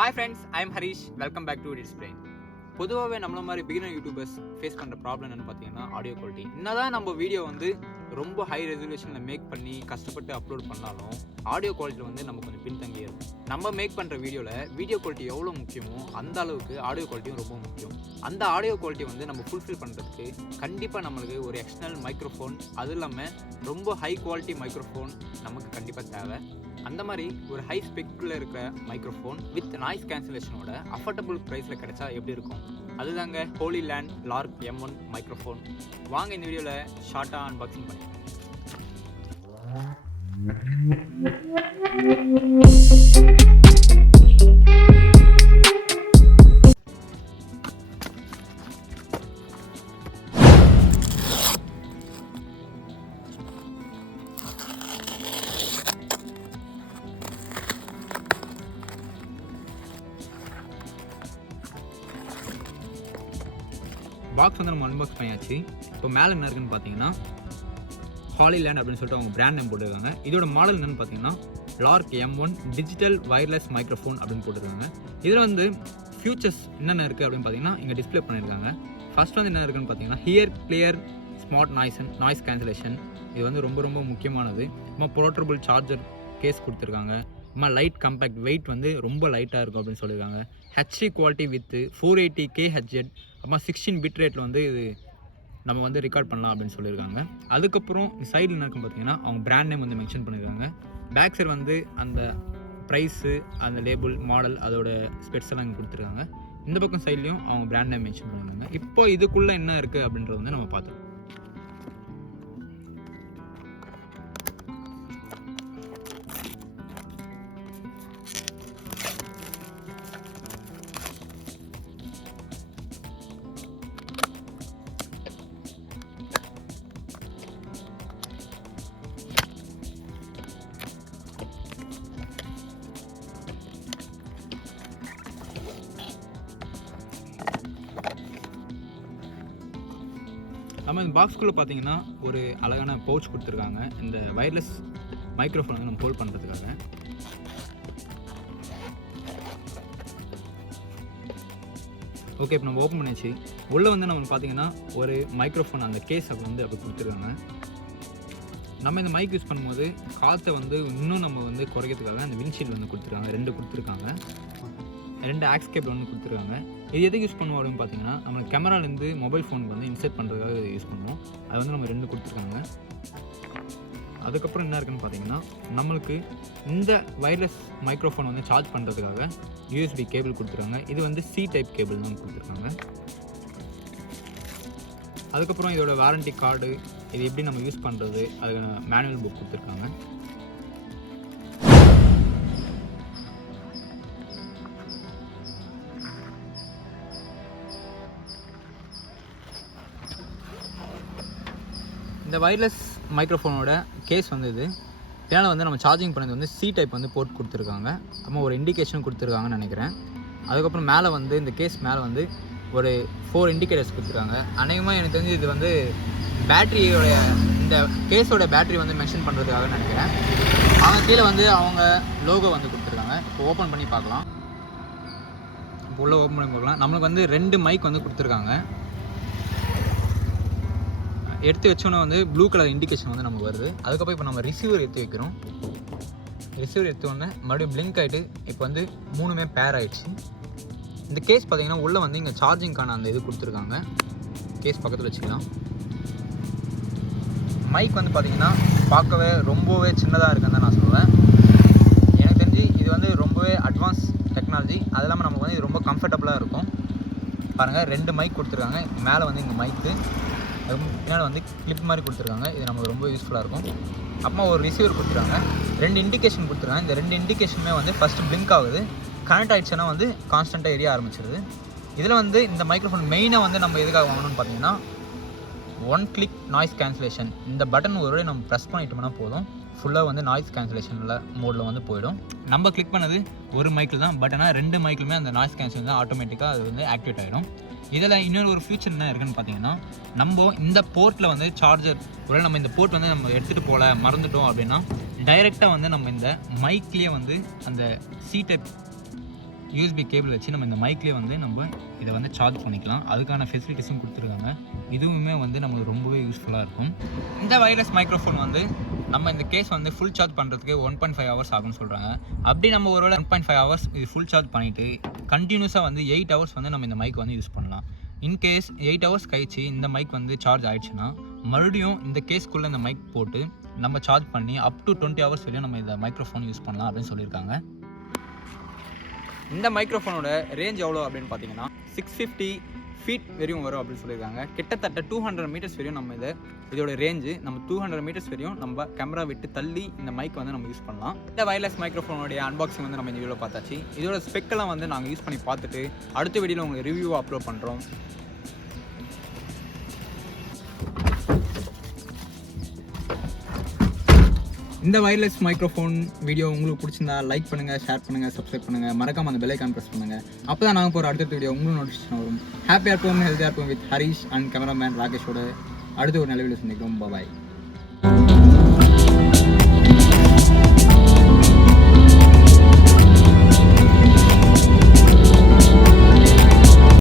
Hi friends, I am Harish. Welcome back to Display. பொதுவாகவே நம்மள மாதிரி பிகினர் யூடியூபர்ஸ் ஃபேஸ் பண்ணுற ப்ராப்ளம் என்னென்னு பார்த்தீங்கன்னா ஆடியோ குவாலிட்டி. என்னதான் நம்ம வீடியோ ரொம்ப ஹை ரெசல்யூஷனில் மேக் பண்ணி கஷ்டப்பட்டு அப்லோட் பண்ணாலும் ஆடியோ குவாலிட்டி நம்ம கொஞ்சம் பின்தங்கி இருக்கும். நம்ம மேக் பண்ணுற வீடியோ குவாலிட்டி எவ்வளோ முக்கியமோ அந்த அளவுக்கு ஆடியோ குவாலிட்டியும் ரொம்ப முக்கியம். அந்த ஆடியோ குவாலிட்டி நம்ம ஃபுல்ஃபில் பண்ணுறதுக்கு கண்டிப்பாக நம்மளுக்கு ஒரு எக்ஸ்டர்னல் மைக்ரோஃபோன், அது இல்லாமல் ரொம்ப ஹை குவாலிட்டி மைக்ரோஃபோன் நமக்கு கண்டிப்பாக தேவை. அந்த மாதிரி ஒரு ஹை ஸ்பெக்கில் இருக்கிற மைக்ரோஃபோன் வித் நாய்ஸ் கேன்சலேஷனோட அஃபோர்டபுள் ப்ரைஸில் கிடைச்சா எப்படி இருக்கும்? அதுதாங்க ஹோலிலேண்ட் லார்க் M1 மைக்ரோஃபோன். வாங்க இந்த வீடியோவில் ஷார்ட்டாக அன்பாக்சிங் பண்ணிக்கலாம். பாக்ஸ் நம்ம அன்பாக்ஸ் பண்ணியாச்சு. இப்போ மேலே என்ன இருக்குன்னு பார்த்தீங்கன்னா ஹாலிலேண்ட் அப்படின்னு சொல்லிட்டு அவங்க பிராண்ட் நேம் போட்டிருக்காங்க. இதோட மாடல் என்னென்னு பார்த்தீங்கன்னா Lark M1 digital wireless microphone அப்படின்னு போட்டிருக்காங்க. இதில் ஃபியூச்சர்ஸ் என்னென்ன இருக்குது அப்படின்னு பார்த்தீங்கன்னா இங்கே டிஸ்பிளே பண்ணியிருக்காங்க. ஃபர்ஸ்ட் என்ன இருக்குன்னு பார்த்தீங்கன்னா here clear smart noise cancellation. இது ரொம்ப ரொம்ப முக்கியமானது. போர்ட்டபிள் சார்ஜர் கேஸ் கொடுத்துருக்காங்க. லைட் கம்பேக்ட், வெயிட் ரொம்ப லைட்டாக இருக்கும் அப்படின்னு சொல்லியிருக்காங்க. HD quality with 480K HZ, அப்புறமா 16 பிட் ரேட்டில் இது நம்ம ரெக்கார்ட் பண்ணலாம் அப்படின்னு சொல்லியிருக்காங்க. அதுக்கப்புறம் சைடில் என்ன இருக்குன்னு பார்த்தீங்கன்னா அவங்க பிராண்ட் நேம் மென்ஷன் பண்ணியிருக்காங்க. பேக் சைடு அந்த ப்ரைஸு, அந்த லேபிள், மாடல், அதோட ஸ்பெட்ஸ் எல்லாம் இங்கே கொடுத்துருக்காங்க. இந்த பக்கம் சைட்லேயும் அவங்க பிராண்ட் நேம் மென்ஷன் பண்ணியிருக்காங்க. இப்போ இதுக்குள்ளே என்ன இருக்குது அப்படின்றது நம்ம பார்த்துருக்கோம். நம்ம இந்த பாக்ஸ்குள்ளே பார்த்தீங்கன்னா ஒரு அழகான பவுச் கொடுத்துருக்காங்க. இந்த வயர்லெஸ் மைக்ரோஃபோன் நம்ம ஹோல்ட் பண்ணுறதுக்காக. ஓகே, இப்போ நம்ம ஓப்பன் பண்ணியாச்சு. உள்ளே நம்ம பார்த்தீங்கன்னா ஒரு மைக்ரோஃபோன், அந்த கேஸ் அப்படி கொடுத்துருக்காங்க. நம்ம இந்த மைக் யூஸ் பண்ணும்போது காற்றை இன்னும் நம்ம குறைக்கிறதுக்காக அந்த விண்ட்ஷீல்டு கொடுத்துருக்காங்க. 2 கொடுத்துருக்காங்க. 2 ஆக்ஸ் கேபிள் கொடுத்துருக்காங்க. இது எதுக்கு யூஸ் பண்ணுவோம் அப்படின்னு பார்த்தீங்கன்னா நம்ம கேமராலேருந்து மொபைல் ஃபோனுக்கு இன்செர்ட் பண்ணுறதுக்காக யூஸ் பண்ணுவோம். அது நம்ம 2 கொடுத்துருக்காங்க. அதுக்கப்புறம் என்ன இருக்குன்னு பார்த்தீங்கன்னா நம்மளுக்கு இந்த வயர்லெஸ் மைக்ரோஃபோன் சார்ஜ் பண்ணுறதுக்காக USB கேபிள் கொடுத்துருக்காங்க. இது C டைப் கேபிள் தான் கொடுத்துருக்காங்க. அதுக்கப்புறம் இதோட வாரண்டி கார்டு, இது எப்படி நம்ம யூஸ் பண்ணுறது, அதுக்கான மேனுவல் புக் கொடுத்துருக்காங்க. இந்த வயர்லெஸ் மைக்ரோஃபோனோட கேஸ் இது பின்னால் நம்ம சார்ஜிங் பண்ணது C டைப் போர்ட் கொடுத்துருக்காங்க. அப்புறம் ஒரு இண்டிகேஷன் கொடுத்துருக்காங்கன்னு நினைக்கிறேன். அதுக்கப்புறம் மேலே இந்த கேஸ் மேலே ஒரு 4 இண்டிகேட்டர்ஸ் கொடுத்துருக்காங்க. அநேகமாக எனக்கு தெரிஞ்சு இது பேட்டரியோடைய, இந்த கேஸோட பேட்டரி மென்ஷன் பண்ணுறதுக்காக நினைக்கிறேன். அவங்க கீழே அவங்க லோகோ கொடுத்துருக்காங்க. இப்போ ஓப்பன் பண்ணி பார்க்கலாம். இப்போ உள்ள ஓப்பன் பண்ணி பார்க்கலாம். நம்மளுக்கு 2 மைக் கொடுத்துருக்காங்க. எடுத்து வச்சோன்னே ப்ளூ கலர் இண்டிகேஷன் நம்ம வருது. அதுக்கப்புறம் இப்போ நம்ம ரிசீவர் எடுத்து வைக்கிறோம். ரிசீவர் எடுத்தோடனே மறுபடியும் பிளிங்க் ஆகிட்டு இப்போ 3மே பேர் ஆகிடுச்சு. இந்த கேஸ் பார்த்தீங்கன்னா உள்ளே இங்கே சார்ஜிங்கான அந்த இது கொடுத்துருக்காங்க. கேஸ் பக்கத்தில் வச்சுக்கலாம். மைக் பார்த்தீங்கன்னா பார்க்கவே ரொம்பவே சின்னதாக இருக்குன்னு தான் நான் சொல்லுவேன். எனக்கு தெரிஞ்சு இது ரொம்பவே அட்வான்ஸ் டெக்னாலஜி. அது இல்லாமல் நமக்கு இது ரொம்ப கம்ஃபர்டபுளாக இருக்கும். பாருங்கள், 2 மைக் கொடுத்துருக்காங்க. மேலே இங்கே மைக்கு, பின்னால் கிளிப் மாதிரி கொடுத்துருக்காங்க. இது நமக்கு ரொம்ப யூஸ்ஃபுல்லாக இருக்கும். அப்புறமா ஒரு ரிசீவர் கொடுத்துருக்காங்க. 2 இண்டிகேஷன் கொடுத்துருக்காங்க. இந்த 2 இண்டிகேஷனுமே ஃபஸ்ட்டு பிளிங்க் ஆகுது. கனெக்ட் ஆகிடுச்சுன்னா கான்ஸ்டண்ட்டாக எரிய ஆரம்பிச்சிருது. இதில் இந்த மைக்ரோஃபோன் மெயினாக நம்ம எதுக்காக வாங்கணும்னு பார்த்தீங்கன்னா 1 கிளிக் நாய்ஸ் கேன்சலேஷன். இந்த பட்டன் ஒரு நம்ம ப்ரெஸ் பண்ணிட்டோம்னா போதும், ஃபுல்லாக நாய்ஸ் கேன்சலேஷனில் மோடில் போயிடும். நம்ம கிளிக் பண்ணது ஒரு மைக்கில் தான், பட் ஆனால் 2 மைக்கிலுமே அந்த நாய்ஸ் கேன்சலேஷன் ஆட்டோமேட்டிக்காக அது ஆக்டிவேட் ஆகிடும். இதில் இன்னொரு ஃபியூச்சர் என்ன இருக்குன்னு பார்த்தீங்கன்னா நம்ம இந்த போர்ட்டில் சார்ஜர், ஒருவேளை நம்ம இந்த போர்ட் நம்ம எடுத்துகிட்டு போகல, மறந்துட்டோம் அப்படின்னா டைரெக்டாக நம்ம இந்த மைக்லேயே அந்த C டைப் யூஎஸ்பி கேபிள் வச்சு நம்ம இந்த மைக்லேயே வந்து நம்ம இதை வந்து சார்ஜ் பண்ணிக்கலாம். அதுக்கான ஃபெசிலிட்டிஸும் கொடுத்துருக்காங்க. இதுவுமே வந்து நம்மளுக்கு ரொம்பவே யூஸ்ஃபுல்லாக இருக்கும். இந்த வயர்லெஸ் மைக்ரோஃபோன் வந்து நம்ம இந்த கேஸ் வந்து ஃபுல் சார்ஜ் பண்ணுறதுக்கு 1.5 ஹவர்ஸ் ஆகும்னு சொல்கிறாங்க. அப்படி நம்ம ஒருவேளை 1.5 ஹவர்ஸ் இது ஃபுல் சார்ஜ் பண்ணிவிட்டு கண்டினியூஸாக வந்து 8 ஹவர்ஸ் வந்து நம்ம இந்த மைக் வந்து யூஸ் பண்ணலாம். இன்கேஸ் 8 ஹவர்ஸ் கழிச்சு இந்த மைக் வந்து சார்ஜ் ஆகிடுச்சுன்னா மறுபடியும் இந்த கேஸ்க்குள்ளே இந்த மைக் போட்டு நம்ம சார்ஜ் பண்ணி அப் டு 20 ஹவர்ஸ் வரையும் நம்ம இந்த மைக்ரோஃபோன் யூஸ் பண்ணலாம் அப்படின்னு சொல்லியிருக்காங்க. இந்த மைக்ரோஃபோனோட ரேஞ்ச் எவ்வளோ அப்படின்னு பார்த்தீங்கன்னா 650 ஃபீட் வரையும் வரும் அப்படின்னு சொல்லியிருக்காங்க. கிட்டத்தட்ட 200 மீட்டர்ஸ் வரையும் நம்ம இதோட ரேஞ்சு நம்ம 200 மீட்டர்ஸ் வரையும் நம்ம கேமரா விட்டு தள்ளி இந்த மைக் வந்து நம்ம யூஸ் பண்ணலாம். இந்த வயர்லெஸ் மைக்ரோஃபோனுடைய அன்பாக்சிங் வந்து நம்ம இந்த வீடியோவில் பார்த்தாச்சு. இதோட ஸ்பெக்கெல்லாம் வந்து நாங்கள் யூஸ் பண்ணி பார்த்துட்டு அடுத்த வீடியோவில் உங்களுக்கு ரிவ்யூ அப்லோட் பண்ணுறோம். இந்த வயர்லெஸ் மைக்ரோஃபோன் வீடியோ உங்களுக்கு பிடிச்சிருந்தா லைக் பண்ணுங்கள், ஷேர் பண்ணுங்கள், சப்ஸ்கிரைப் பண்ணுங்கள். மறக்காம அந்த பெல் ஐகான் ப்ரெஸ் பண்ணுங்கள். அப்போ தான் நாங்கள் போகிற அடுத்த வீடியோ உங்களுக்கு நோட்டிஃபிகேஷன் வரும். ஹாப்பியாக இருப்போம், ஹெல்த்தியாக இருப்போம் வித் ஹரிஷ் அண்ட் கேமராமேன் ராகேஷோட அடுத்த ஒரு நல்ல வீடியோ சந்திக்கிறோம். பாய்.